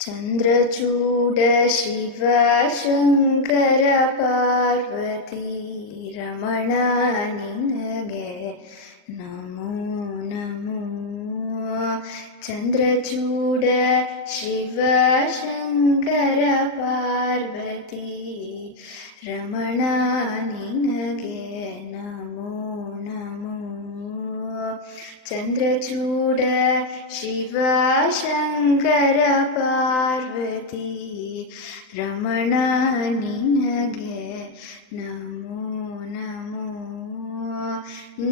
ಚಂದ್ರಚೂಡ ಶಿವ ಶಂಕರ ಪಾರ್ವತಿ ರಮಣ ನಿನಗೆ ನಮೋ ನಮೋ. ಚಂದ್ರಚೂಡ ಶಿವ ಶಂಕರ ಪಾರ್ವತಿ ರಮಣ ನಿನಗೆ ನಮೋ ನಮೋ. ಚಂದ್ರಚೂಡ ಶಿವ ಶಂಕರ ಪಾರ್ವತಿ ರಮಣ ನಿನಗೆ ನಮೋ ನಮೋ.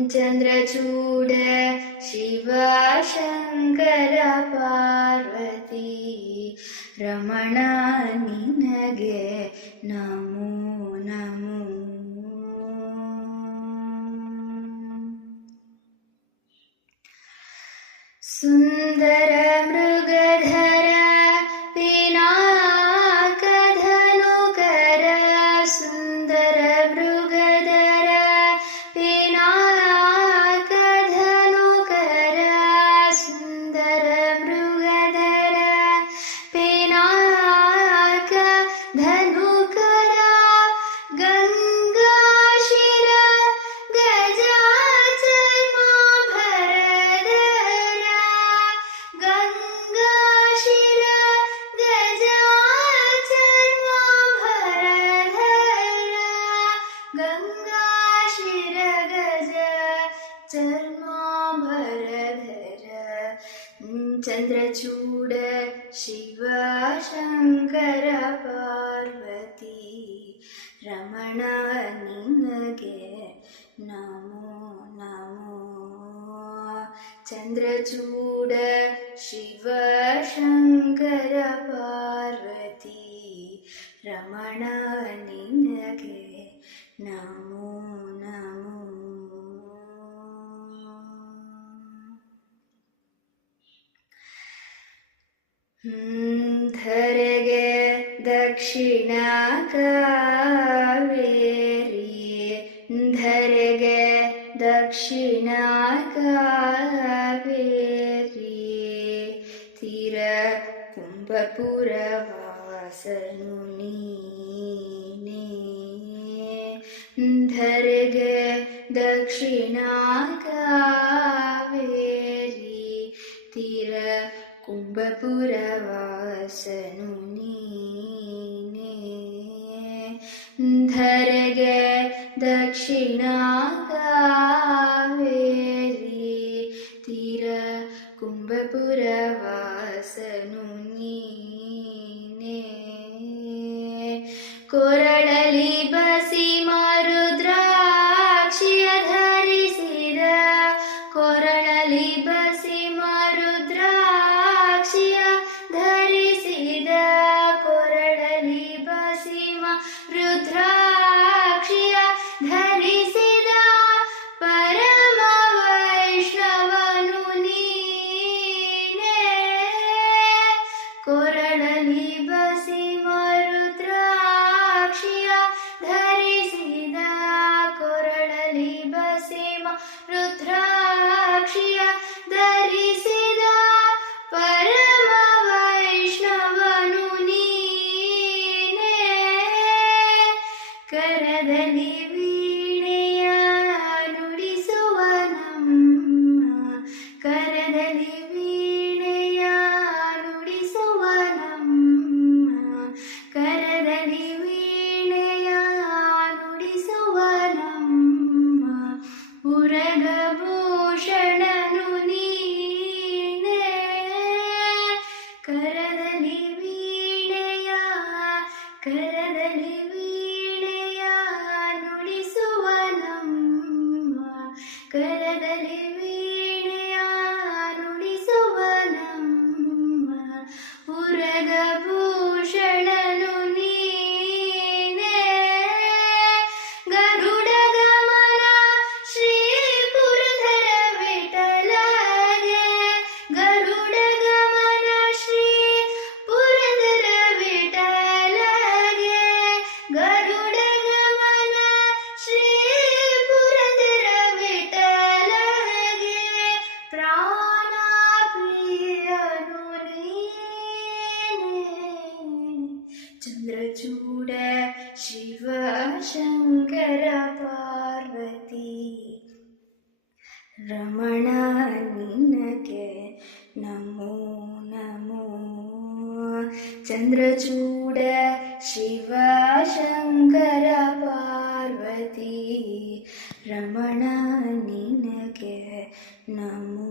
ಚಂದ್ರಚೂಡ ಶಿವ ಶಂಕರ ಪಾರ್ವತಿ ರಮಣ ನಿನಗೆ ನಮೋ ನಮೋ. ಸುಂದರ ಮೃಗಧರ ಪಿನಾಕ ಧನುಕರ ಸುಂದರ ಮೃಗಧರ ಪಿನಾಕ ಧನುಕರ ಸುಂದರ ಮೃಗಧರ ಪಿನಾಕ ಧನುಕರ ಗಂಗಾಶಿರ ಗಜಾಚರ್ಮಾಭರಧರ ಗಂಗಾಶಿರ ಗಜಾಚರ್ಮಾಭರಧರ ಗಂಗಾಶಿರ ಗಜ ಚರ್ಮಾಭರಧರ. ಚಂದ್ರಚೂಡ ಶಿವ ಶಂಕರ ಪಾರ್ವತಿ ರಮಣ ನಿನಗೆ ನಮೋ ನಮೋ. ಚಂದ್ರಚೂಡ ಶಿವ ಶಂಕರ ಪಾರ್ವತಿ ರಮಣ ನಿನಗೆ ನಮೋ ನಮೋ. ಧರೆಗೆ ದಕ್ಷಿಣ ಕಾವೇರಿ ಧರೆಗೆ ದಕ್ಷಿಣ ಕಾವೇರಿ ತೀರ ಕುಂಭಪುರ ವಾಸನು ನೀನೇ. ಧರೆಗೆ ದಕ್ಷಿಣ ಕಾವೇರಿ ತೀರ ಕುಂಭಪುರ ವಾಸನು ನೀನೇ. ಧರೆಗೆ ದಕ್ಷಿಣ ಕಾವೇರಿ ತೀರ ಕುಂಭಪುರ ವಾಸನು ನೀನೇ. ಕೊರಳಲಿ ಬಸಿ ಮರುದ್ರಾಕ್ಷಿಯ ಧರಿಸಿದ ಕೊರಳಲಿ ಬಸಿ ಮರುದ್ರಾಕ್ಷಿಯ ಧರಿಸಿದ ಕೊರಳಲಿ ಬಸಿ ಮರುದ್ರಾಕ್ಷಿಯ ಧರಿಸಿದ ಪರಮ ವೈಷ್ಣವನು ನೀನೇ. ಕೊರಳಲಿ ಬಸಿ ಮರುದ್ರಾಕ್ಷಿಯ ಧರಿಸಿದ ಕೊರಳಲಿ ಬಸಿ ಮರುದ್ರಾಕ್ಷಿಯ ಧರಿಸಿದ ಪರಮ ವೈಷ್ಣವನು ನೀನೇ. ಕರದಲ್ಲಿ ವೀಣೆಯ ನುಡಿಸುವ ನಮ್ಮ ಕರದಲ್ಲಿ ವೀಣೆಯ ನುಡಿಸುವ ನಮ್ಮ ಕರದಲ್ಲಿ ವೀಣೆಯ ನುಡಿಸುವ ನಮ್ಮ ಉರಗಭೂಷಣನು ನೀನೇ. ಕರದಲ್ಲಿ ವೀಣೆಯ ನುಡಿಸುವ ಚಂದ್ರಚೂಡ ಶಿವ ಶಂಕರ ಪಾರ್ವತಿ ರಮಣ ನಿನಗೆ ನಮೋ ನಮೋ ಚಂದ್ರಚೂಡ ಶಿವ ಶಂಕರ ಪಾರ್ವತಿ ರಮಣ ನಿನಗೆ ನಮೋ